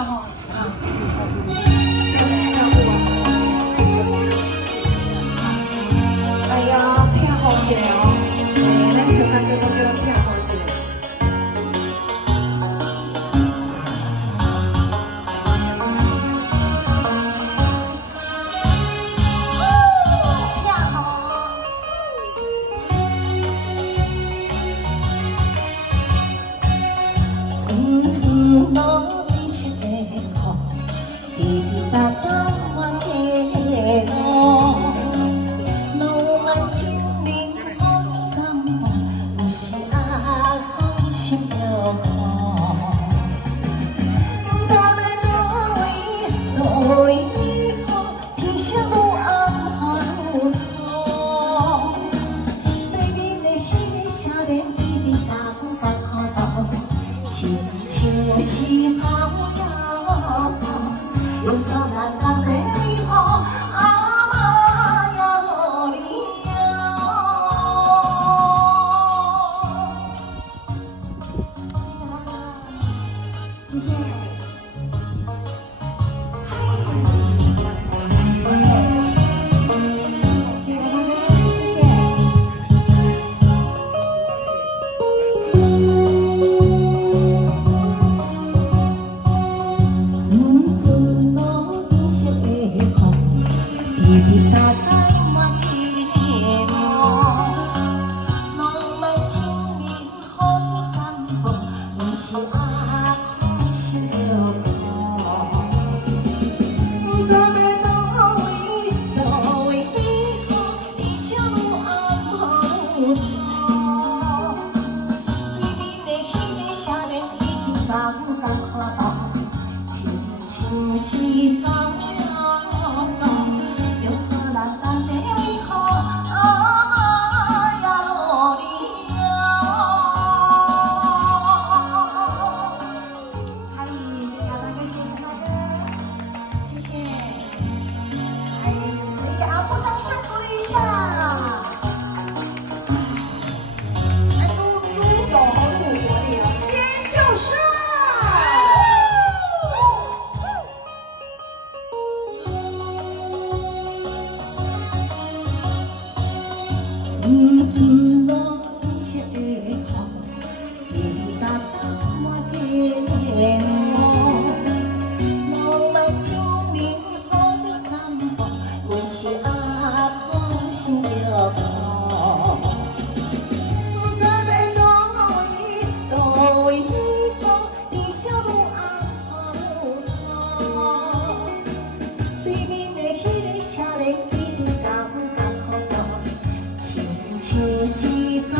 啦吼，啊，有请啊有啊，哎呀，配合一下哦，咱陈大哥都叫咱配合一下。落日色的雨，滴滴答答我的路。浪漫树林风散步，有时阿空心着苦。不知要哪位好，天上有暗雨有错。对面的迄个少年一直甲阮甲看到。亲像是草野草，有山人同齐美好，阿妈也落你谢谢。滴滴答答满天路，浪漫树林风散步，有时阿空心着苦。不知要哪位美好，天上有暗雨有错。对面的迄个少年一直甲阮看到，亲像是草野草。人这美好，阿妈也落你嗨，谢谢大哥，谢谢陈大哥，谢谢。哎，给阿婆掌声鼓励一下。哎，愈抖愈有活力啊！尖叫声。落日色的雨，滴滴答答满天路。浪漫树林风散步，为是阿公心着苦。不知要哪位好，天上有暗有错。对面的迄个少年一直甲阮看到。就是。